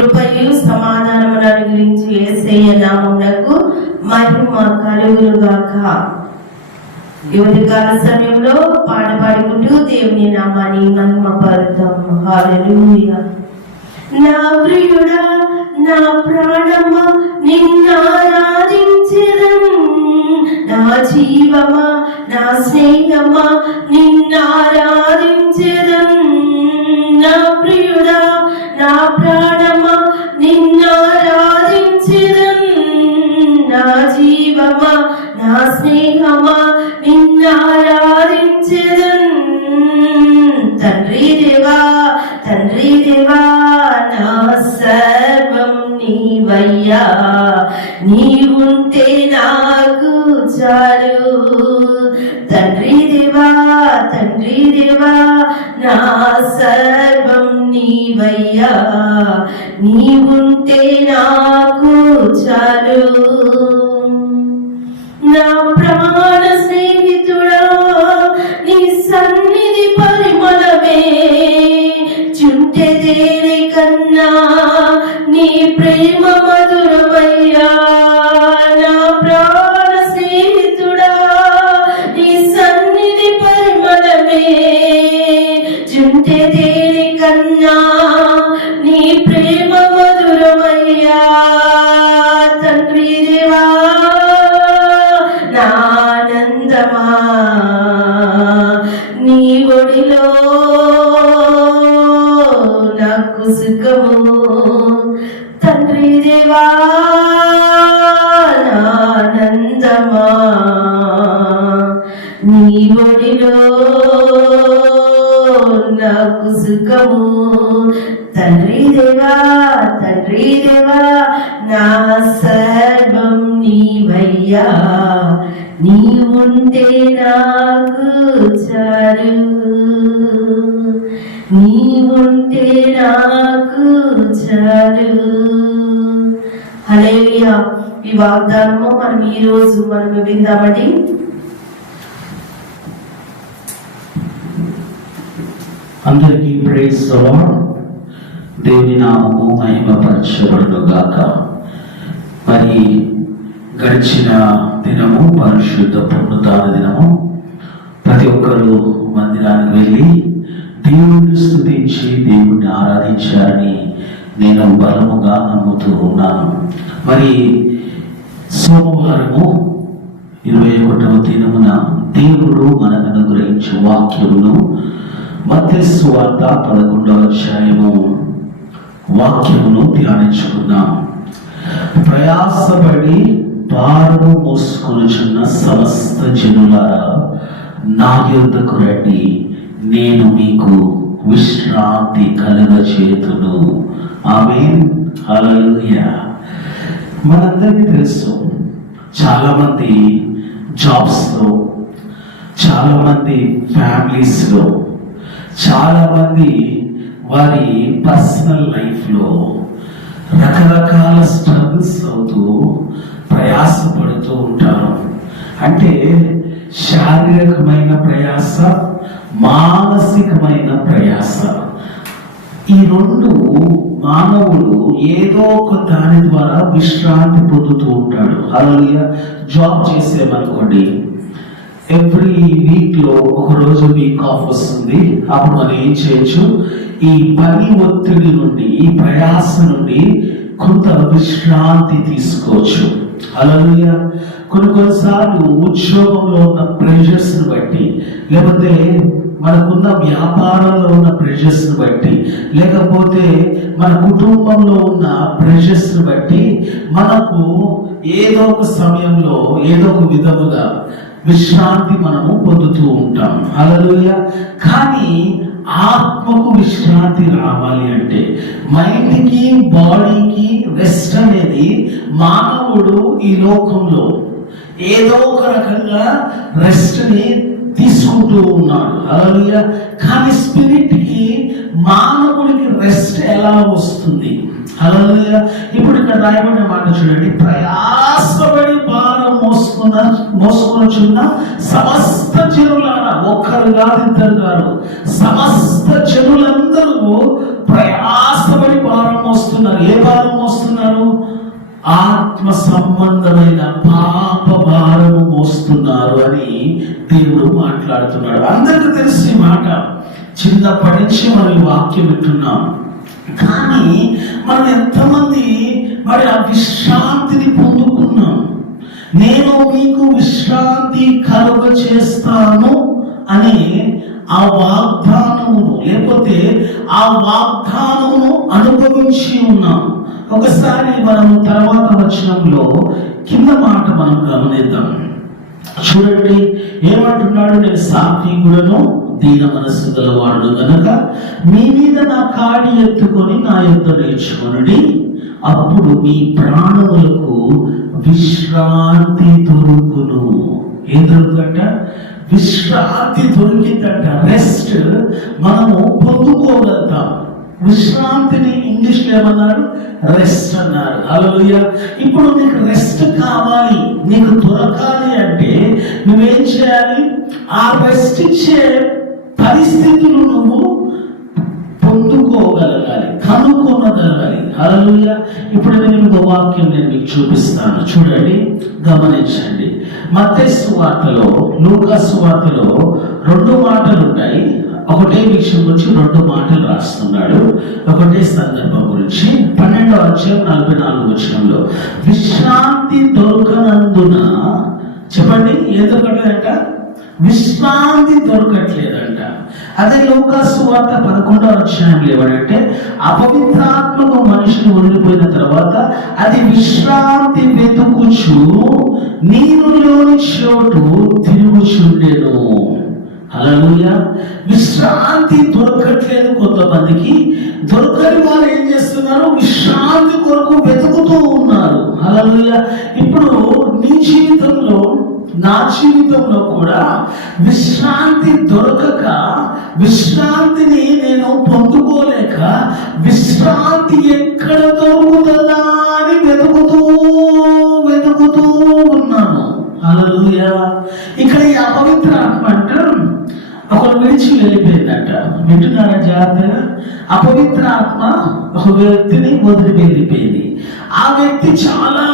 కృపయు సమాధానమును అనుగ్రహించి యేసయ్య నామమునకు మహిమ కలుగునుగాక. యువతికాల సమయంలో పాడుకుంటూ దేవుని నామాన్ని మహిమపరుద్దాం. హల్లెలూయా. నా ప్రియుడా, నా ప్రాణమా, నిన్నారాధించెదను. నా జీవమా, నా స్నేహమా, నిన్నారాధించెదను. నా ప్రియుడా, నా ప్రాణమా, నిన్నారాధించెదను. నా జీవమా, నా స్నేహమా, నిన్నారాధించెదను. తండ్రి దేవా, తండ్రి దేవా, నా సర్వం నీవయ్యా. నీవుంటే నాకు చాలు. తండ్రి దేవా, తండ్రి దేవా, నా సర్వం నీవయ్యా. నీవుంటే నాకు చాలు. నా ప్రాణ స్నేహితుడా, నీ సన్నిధి పరిమళమే చుంటె దేని కన్నా నీ ప్రేమ మధురమయ్యా. నా ప్రాణ స్నేహితుడా, నీ సన్నిధి పరిమళమే చుంటె దేని కన్నా నీ ప్రేమ మధురమయ్యా. తండ్రి దేవా, ఆనందమా, నీ ఒడిలో నాకు సుఖము. తండ్రి దేవా, ఆనందమా, నీ ఒడిలో నాకు సుఖము. తండ్రి దేవా, తండ్రి దేవా, నా సర్వం నీవయ్యా. నీవుంటే నాకు చాలు. నీవుంటే నాకు చాలు. హల్లెలూయా. ఈ వాగ్దానము మనం ఈ రోజు విందామండి. అందరికీ ప్రైజ్ ది లార్డ్. దేవుని నామము మహిమపరచబడును గాక. మరి గడిచిన దినము పరిశుద్ధ పునరుద్ధాన దినము. ప్రతి ఒక్కరు మందిరానికి వెళ్ళి దేవుడిని స్తుతించి దేవుడిని ఆరాధించారని నేను బలముగా నమ్ముతూ ఉన్నాను. మరి సోమవారము 21వ దినమున దేవుడు మనకు అనుగ్రహించే వాక్యమును మత్తయి సువార్త 11వ అధ్యాయము వాక్యమును ధ్యానించుకున్నాం. ప్రయాసపడి భారము మోసుకొనుచున్న సమస్త జనులారా, నా యొద్దకు రండి, నేను మీకు విశ్రాంతి కలుగచేతును. ఆమేన్. హల్లెలూయా. మనందరికీ తెలుసు, చాలా మంది జాబ్స్ లో, చాలా మంది ఫ్యామిలీస్ లో, చాలా మంది వారి పర్సనల్ లైఫ్ లో రకరకాల స్ట్రగుల్స్ అవుతూ ప్రయాసపడుతూ ఉంటారు. అంటే శారీరకమైన ప్రయాస, మానసికమైన ప్రయాస. ఈ రెండు మానవుడు ఏదో ఒక దాని ద్వారా విశ్రాంతి పొందుతూ ఉంటాడు. హల్లెలూయా. జాబ్ చేసేమనుకోండి, ఎవ్రీ వీక్ లో ఒక రోజు వీక్ ఆఫ్ వస్తుంది. అప్పుడు మనం ఏం చేయొచ్చు, ఈ పని ఒత్తిడి నుండి, ఈ ప్రయాస నుండి కొంత విశ్రాంతి తీసుకోవచ్చు. హల్లెలూయా. కొన్నిసార్లు ఉద్యోగంలో ఉన్న ప్రెషర్స్ ని బట్టి, లేకపోతే మనకున్న వ్యాపారంలో ఉన్న ప్రెషర్స్ ని బట్టి, లేకపోతే మన కుటుంబంలో ఉన్న ప్రెషర్స్ ని బట్టి మనకు ఏదో ఒక సమయంలో ఏదో ఒక విధముగా విశ్రాంతి మనము పొందుతూ ఉంటాం. హల్లెలూయా. కానీ ఆత్మకు విశ్రాంతి రావాలి అంటే, మైండ్కి బాడీకి రెస్ట్ అనేది మానవుడు ఈ లోకంలో ఏదో ఒక రకంగా రెస్ట్ ని తీసుకుంటూ ఉన్నాడు. హల్లెలూయా. కానీ స్పిరిట్ కి, మానవుడికి రెస్ట్ ఎలా వస్తుంది? హల్లెలూయా. ఇప్పుడు ఇక్కడ రాయబడిన మాట చూడండి, ప్రయాసపడి భారం మోసుకొనుచున్న సమస్త జనులారా. ఒక్కరు కాదు, ఇద్దరు కాదు, సమస్త జనులందరూ ప్రయాసపడి భారం మోస్తున్నారు. మోస్తున్నారు. ఏ భారం మోస్తున్నారు? ఆత్మ సంబంధమైన పాప భారము మోస్తున్నారు అని దేవుడు మాట్లాడుతున్నాడు. అందరికీ తెలిసి ఈ మాట, చిన్నప్పటి నుంచి మనం ఈ వాక్యం వింటున్నాం. కానీ మనం ఎంతమంది మరి ఆ విశ్రాంతిని పొందుకున్నాం? నేను మీకు విశ్రాంతి కలుగ చేస్తాను అనే ఆ వాగ్దానమును, లేకపోతే ఆ వాగ్దానమును అనుభవించి ఉన్నాం. ఒకసారి మనం తర్వాత వచనంలో కింద మాట మనం గమనిద్దాం. చూడండి ఏమంటున్నాడు, నేను సాత్వికుడను దీన మనస్సు గలవాడు గనక మీ మీద నా కాడి ఎత్తుకొని నా యొద్ద నేర్చుకొనుడి, అప్పుడు మీ ప్రాణములకు విశ్రాంతి దొరుకును. ఏం దొరుకుతుంట? విశ్రాంతి దొరికిందంట. రెస్ట్ మనము పొందుకోగలుగుతాం. విశ్రాంతిని ఇంగ్లీష్ లో ఏమన్నారు? రెస్ట్ అన్నారు. హల్లెలూయా. ఇప్పుడు నీకు రెస్ట్ కావాలి, నీకు దొరకాలి అంటే నువ్వేం చేయాలి? ఆ రెస్ట్ ఇచ్చే పరిస్థితులు నువ్వు పొందుకోగలగాలి, కనుక్కోగలగాలి. హల్లెలూయా. ఇప్పుడు నేను వాక్యం మీకు చూపిస్తాను, చూడండి, గమనించండి. మత్తయి సువార్తలో, లూకా సువార్తలో 2 మాటలు ఉంటాయి. ఒకటే విషయం గురించి 2 మాటలు రాస్తున్నాడు. ఒకటే సందర్భం గురించి 12వ అధ్యాయం 44వ వచనంలో విశ్రాంతి దొరకనందున, చెప్పండి, ఏం దొరకట్లేదంట? విశ్రాంతి దొరకట్లేదంట. అదే లూకా సువార్త 11వ అధ్యాయంలో ఏమంటే, అపవిత్రాత్మకు మనిషిని వదిలిపోయిన తర్వాత అది విశ్రాంతి వెతుకుచు నీరులోని చోటు తిరుగుచుండెను. హల్లెలూయా. విశ్రాంతి దొరకట్లేదు కొంతమందికి. దొరకని వారు ఏం చేస్తున్నారు? విశ్రాంతి కొరకు వెతుకుతూ ఉన్నారు. హల్లెలూయా. ఇప్పుడు నీ జీవితంలో, నా జీవితంలో కూడా విశ్రాంతి దొరకక, విశ్రాంతిని నేను పొందుకోలేక, విశ్రాంతి ఎక్కడ దొరుకుతుందా అని వెతుకుతూ ఉన్నాను. హల్లెలూయా. ఇక్కడ ఈ అపవిత్ర ఆత్మ అంట ఒకరు విడిచి వెళ్ళిపోయిందంట. వింటున్నారా జాగ్రత్తగా? అపవిత్ర ఆత్మ ఒక వ్యక్తిని వదిలి వెళ్ళిపోయింది. ఆ వ్యక్తి చాలా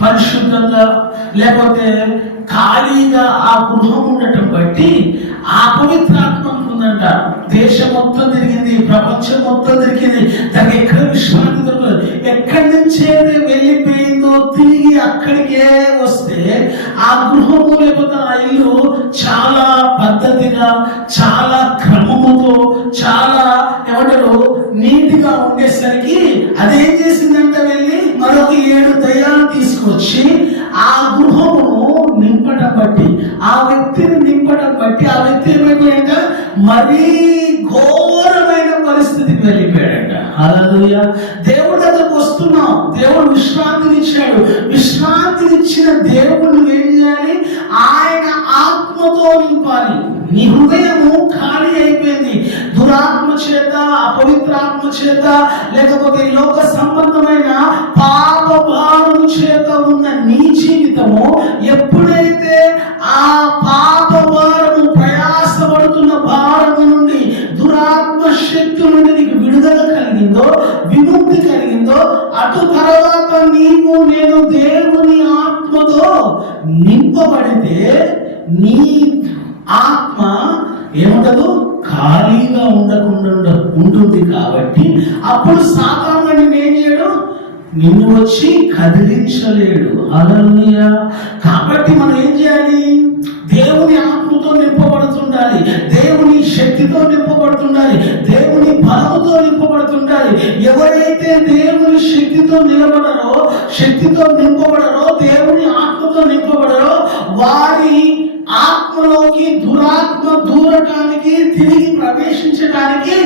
పరిశుద్ధంగా, లేకపోతే ఖాళీగా ఆ గృహం ఉండటం బట్టి ఆ పవిత్రాత్మ ఉందంట. దేశం మొత్తం తిరిగింది, ప్రపంచం మొత్తం తిరిగింది, దానికి ఎక్కడ విశ్రాంతి దొరకదు. ఎక్కడి నుంచే వెళ్ళిపోయిందో తిరిగి అక్కడికే వస్తే ఆ గృహము, లేకపోతే ఆ ఇల్లు చాలా పద్ధతిగా, చాలా క్రమముతో, చాలా ఏమంటారు నీట్గా ఉండేసరికి అదేం చేసిందంట, వెళ్ళి మరొక 7 దయ్యాలు తీసుకొచ్చి ఆ గృహమును నింపడం బట్టి, ఆ వ్యక్తిని నింపడం బట్టి ఆ వ్యక్తి ఏమైపోయాక మరీ ఘోరమైన పరిస్థితికి వెళ్ళిపోయాడంట. హల్లెలూయా. దేవుడి దగ్గరకు వస్తున్నాం, దేవుడు విశ్రాంతినిచ్చాడు. విశ్రాంతినిచ్చిన దేవుడు ఏం చేయాలి? ఆయన ఆత్మతో నింపాలి. నీ హృదయము ఖాళీ అయిపోయింది. దురాత్మ చేత, అపవిత్రాత్మ చేత, లేకపోతే లోక సంబంధమైన పాప భారం చేత ఉన్న నీ జీవితము ఎప్పుడైతే ఆ పాప భారము, ప్రయాసపడుతున్న భారము నుండి, దురాత్మ శక్తి నుండి నీకు విడుదల కలిగిందో, విముక్తి కలిగిందో, అటు తర్వాత నీవు నేను దేవుని ఆత్మతో నింపబడితే నీ ఆత్మ ఏముండదు? ఖాళీగా ఉండకుండా ఉంటుంది. కాబట్టి అప్పుడు సాతాను ఏం చేయడు? నిన్ను వచ్చి కదిలించలేడు. హల్లెలూయా. కాబట్టి మనం ఏం చేయాలి? దేవుని ఆత్మతో నింపబడుతుండాలి, దేవుని శక్తితో నింపబడుతుండాలి, దేవుని బలముతో నింపబడుతుండాలి. ఎవరైతే దేవుని శక్తితో నిలబడరో, శక్తితో నింపబడరో, దేవుని ఆత్మతో నింపబడరో, వారి ఆత్మలోకి దురాత్మ దూరటానికి, తిరిగి ప్రవేశించడానికి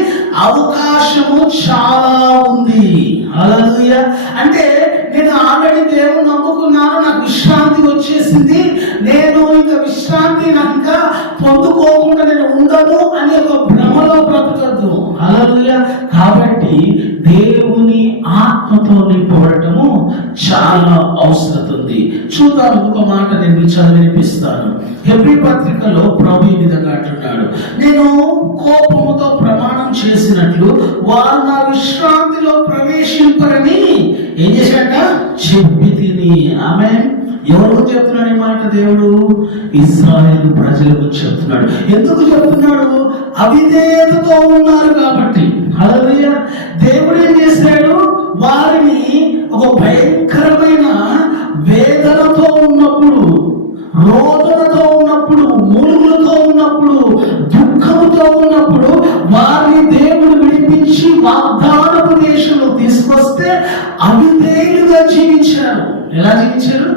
అవకాశము చాలా ఉంది. హల్లెలూయా. అంటే నేను ఆల్రెడీ దేవుని నమ్ముకున్నాను, నాకు విశ్రాంతి వచ్చేసింది, నేను ఇంకా విశ్రాంతి నాకు ఇంకా పొందుకోకుండా నేను ఉండను అని ఒక భ్రమలో బ్రతకద్దు. హల్లెలూయా. కాబట్టి దేవుని ఆత్మతో నింపబడటము చాలా అవసరం ఉంది. చూద్దాం, ఒక మాట నేను చదివినిపిస్తాను. హెబ్రీ పత్రికలో ప్రభు ఈ విధంగా అంటున్నాడు, నేను కోపముతో ప్రమాణం చేసినట్లు వారు నా విశ్రాంతిలో ప్రవేశించ ఏం చేశాట? చెప్పి తిని. ఆమె ఎవరు చెప్తున్నాడు ఈ మాట? దేవుడు ఇశ్రాయేలు ప్రజలకు చెప్తున్నాడు. ఎందుకు చెప్తున్నాడు? అవిధేయతతో ఉన్నారు కాబట్టి. హల్లెలూయా. దేవుడు ఏం చేశాడు? వారిని ఒక భయంకరమైన వేదనతో ఉన్నప్పుడు, రోదనతో ఉన్నప్పుడు, మూలుగులతో ఉన్నప్పుడు, దుఃఖముతో ఉన్నప్పుడు వారిని దేవుడు విడిపించి వాగ్దానపు దేశంలో తీసుకొస్తే అవిధేయులుగా జీవించారు. ఎలా జీవించారు?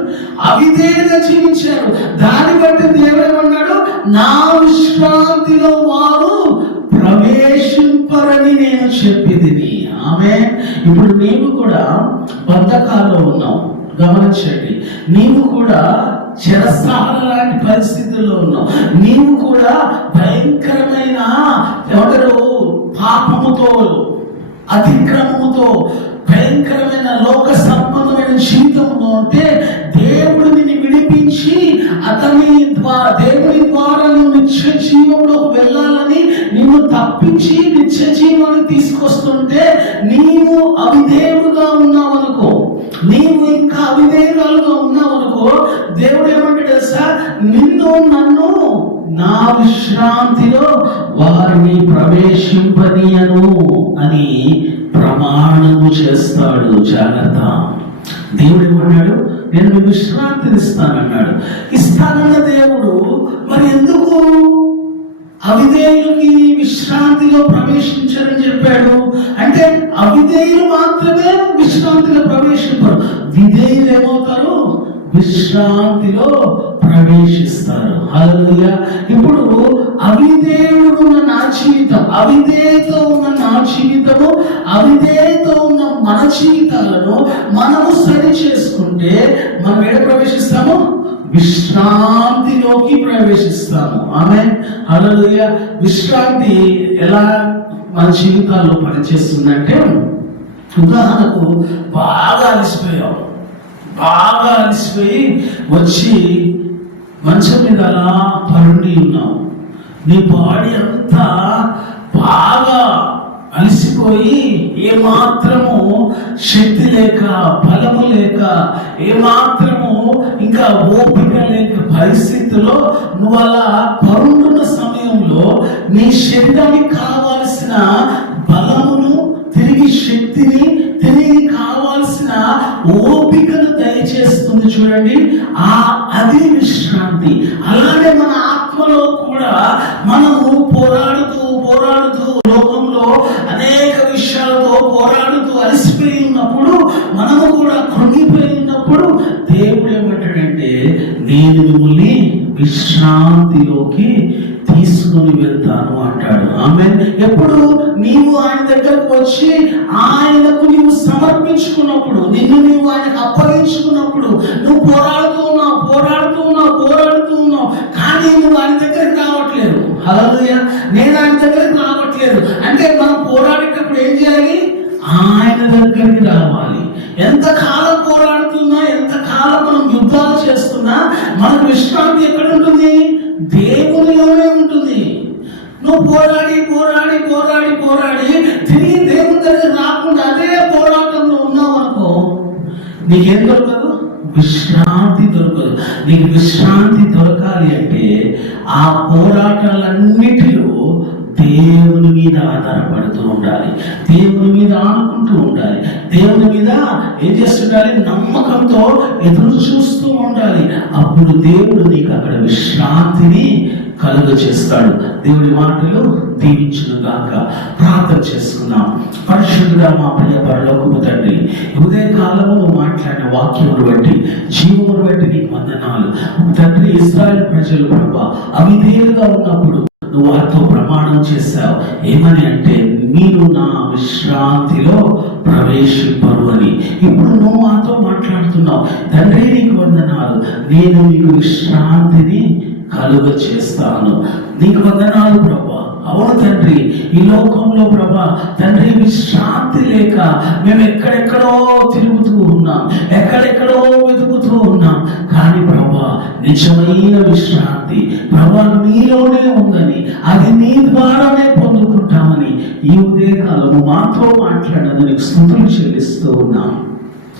అవిధేయులుగా జీవించారు. దాన్ని బట్టి దేవుడు ఏమన్నాడు? నా విశ్రాంతిలో వారు ప్రవేశింపరని నేను చెప్పేది. ఆమె ఇప్పుడు నీవు కూడా బద్ధకాల్లో ఉన్నావు. గమనించండి, నీవు కూడా చెరసాల లాంటి పరిస్థితుల్లో ఉన్నావు. నీవు కూడా భయంకరమైన పాపముతో, అతిక్రమముతో, భయంకరమైన లోక సంబంధమైన జీవితంలో ఉంటే దేవుడు నిన్ను విడిపించి దేవుని ద్వారా నువ్వు నిత్య జీవంలోకి వెళ్ళాలని నిన్ను తప్పించి నిత్య జీవాన్ని తీసుకొస్తుంటే నీవు అవిధేయుడుగా ఉన్నావు అనుకో, నీవు ఇంకా అవిధేయురాలుగా ఉన్నావు అనుకో, దేవుడు ఏమంటాడు తెలుసా? నిన్ను నన్ను నా విశ్రాంతిలో వారిని ప్రవేశింపనీయను అని ప్రమాణము చేస్తాడు. జాగ్రత్త. దేవుడు ఏమన్నాడు? నేను మీకు విశ్రాంతిని ఇస్తానన్నాడు. ఇస్తానన్న దేవుడు మరి ఎందుకు అవిధేయులకి విశ్రాంతిలో ప్రవేశించారని చెప్పాడు? అంటే అవిధేయులు మాత్రమే విశ్రాంతిలో ప్రవేశించరు, విధేయులు ఏమవుతారు? విశ్రాంతిలో ప్రవేశిస్తారు. హల్లెలూయా. ఇప్పుడు అవిధేయుడు ఉన్న నా జీవితం, అవిధేయతో ఉన్న నా జీవితము, అవిధేయతో ఉన్న మన జీవితాలను మనము సరి చేసుకుంటే మనం ఎక్కడ ప్రవేశిస్తాము? విశ్రాంతిలోకి ప్రవేశిస్తాము. ఆమేన్. హల్లెలూయా. విశ్రాంతి ఎలా మన జీవితాల్లో పనిచేస్తుందంటే, ఉదాహరణకు బాగా అలసిపోయావు, బాగా అలసిపోయి వచ్చి మంచం మీద అలా పరుండి ఉన్నావు. నీ బాడీ అంతా బాగా అలసిపోయి ఏమాత్రము శక్తి లేక, బలము లేక, ఏమాత్రము ఇంకా ఓపిక లేక పరిస్థితిలో నువ్వు అలా పరుండున్న సమయంలో నీ శరీరానికి కావాల్సిన బలమును, తిరిగి శక్తిని, తిరిగి కావాల్సిన ఓపికను దయచేస్తుంది. చూడండి, అది విశ్రాంతి. అలాగే మన ఆత్మలో కూడా మనము పోరాడుతూ లోకంలో అనేక విషయాలతో పోరాడుతూ అలసిపోయి ఉన్నప్పుడు, మనము కూడా కృంగిపోయి ఉన్నప్పుడు దేవుడు ఏమంటాడంటే, నేను మిమ్మల్ని విశ్రాంతిలోకి తీసుకొని వెళ్తాను అంటాడు. ఆమేన్. ఎప్పుడు నీవు ఆయన దగ్గరకు వచ్చి ఆయనకు నీవు సమర్పించుకున్నప్పుడు, నిన్ను నీవు ఆయనకు అప్పగించుకున్నప్పుడు, నువ్వు పోరాడుతూ ఉన్నావు కానీ నువ్వు ఆయన దగ్గరికి రావట్లేదు. హల్లెలూయా. నేను ఆయన దగ్గరికి రావట్లేదు అంటే మనం పోరాడేటప్పుడు ఏం చేయాలి? ఆయన దగ్గరికి రావాలి. ఎంతకాలం పోరాడుతున్నా, ఎంతకాలం మనం యుద్ధాలు చేస్తున్నా మనకు విశ్రాంతి ఎక్కడ ఉంటుంది? దేవునిలోనే ఉంటుంది. నువ్వు పోరాడి తిరిగి దేవుని దగ్గర రాకుండా అదే పోరాటంలో ఉన్నావు అనుకో, నీకేం దొరకదు? విశ్రాంతి దొరకదు. నీకు విశ్రాంతి దొరకాలి అంటే ఆ పోరాటాలన్నిటిలో దేవుని మీద ఆధారపడుతూ ఉండాలి, దేవుని మీద ఆనుకుంటూ ఉండాలి, దేవుని మీద ఏం చేస్తుండాలి? నమ్మకంతో ఎదురు చూస్తూ ఉండాలి. అప్పుడు దేవుడు నీకు అక్కడ విశ్రాంతిని కలుగ చేస్తాడు. దేవుడి మాటలు దీవించును గాక. ప్రార్థన చేసుకున్నాం. పరిశుద్ధుడా మా ప్రియ పరలోకపు తండ్రి, ఉదయ కాలంలో మాట్లాడిన వాక్యమును బట్టి, జీవమును బట్టి నీకు వందనాలు తండ్రి. ఇశ్రాయేలు ప్రజలు ప్రభువా అవిధేయులుగా ఉన్నప్పుడు నువ్వు వారితో ప్రమాణం చేశావు. ఏమని అంటే, మీరు నా విశ్రాంతిలో ప్రవేశింపరు అని. ఇప్పుడు నువ్వు మాతో మాట్లాడుతున్నావు. తండ్రి నీకు వందనాలు, నేను నీకు విశ్రాంతిని కలుగ చేస్తాను. నీకు వందనాలు ప్రభా. అవును తండ్రి, ఈ లోకంలో ప్రభా తండ్రి విశ్రాంతి లేక మేము ఎక్కడెక్కడో తిరుగుతూ ఉన్నాం, ఎక్కడెక్కడో వెతుకుతూ ఉన్నాం. కానీ ప్రభా నిజమైన విశ్రాంతి ప్రభా నీలోనే ఉందని, అది నీ ద్వారానే పొందుకుంటామని ఈ ఉదయకాలము మాతో మాట్లాడదని స్తుతులు చెల్లిస్తూ ఉన్నాం.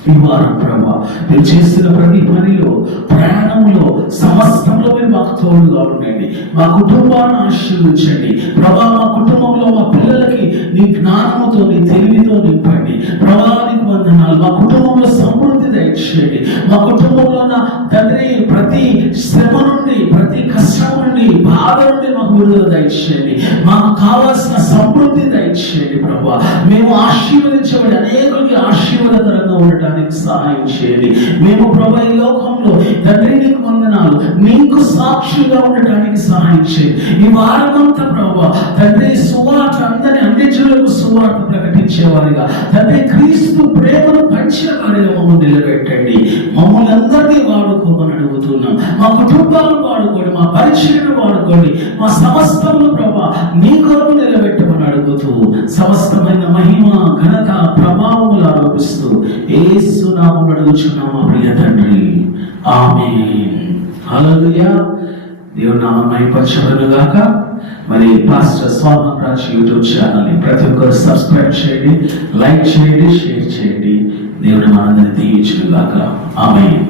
ఈ వారం ప్రభా మీరు చేస్తున్న ప్రతి పనిలో, ప్రయాణంలో, సమస్తంలో మీరు మాకు తోడుగా ఉండండి. మా కుటుంబాన్ని ఆశీర్వదించండి ప్రభా. మా కుటుంబంలో మా పిల్లలకి నీ జ్ఞానముతో, నీ తెలివితో నింపండి ప్రభా. నీకు వందనాలు. మా కుటుంబంలో సమృద్ధి దయచేయండి. మా కుటుంబంలో ఉన్న తండ్రి ప్రతి శ్రమ నుండి, ప్రతి కష్టం నుండి, బాధ నుండి మాకు విడుదల దయచేయండి. మాకు కావాల్సిన సమృద్ధి దయచేయండి ప్రభా. మేము ఆశీర్వదించబడి అనేకులకి ఆశీర్వాదకరంగా ఉండటానికి సహాయం చేయండి. మేము ప్రభా ఈ లోకంలో తండ్రి నీకు వందనాలు, నీకు సాక్షిగా ఉండటానికి సహాయం చేయండి. ఈ వారమంతా ప్రభా తండ్రి సువార్త అందరి అన్ని జనులకు సువార్త ప్రకటించేవారిగా తండ్రి క్రీస్తు ప్రేమను పంచిన వారిగా మమ్మల్ని నిలబెట్టండి. మమ్మల్ని అందరినీ వాడుకోమని అడుగుతున్నాం. మా కుటుంబాలను వాడుకోండి, మా పరిచయను వాడుకోండి, మా సమస్తములు ప్రభా నీ కొరకు నిలబెట్టమని అడుగుతూ సమస్తమైన మహిమ, ఘనత, ప్రభావములు ఆరోపిస్తూ యేసు నామములో అడుగుచున్నాం మా ప్రియ తండ్రి. ఆమేన్. హల్లెలూయా. దేవుని నామం మహిమపరచబడును గాక. మరి పాస్టర్ స్వామిరాజ్ యూట్యూబ్ ఛానల్ ని ప్రతి ఒక్కరు సబ్స్క్రైబ్ చేయండి, లైక్ చేయండి, షేర్ చేయండి. దేవుని మనందరినీ దీవించును గాక. ఆమేన్.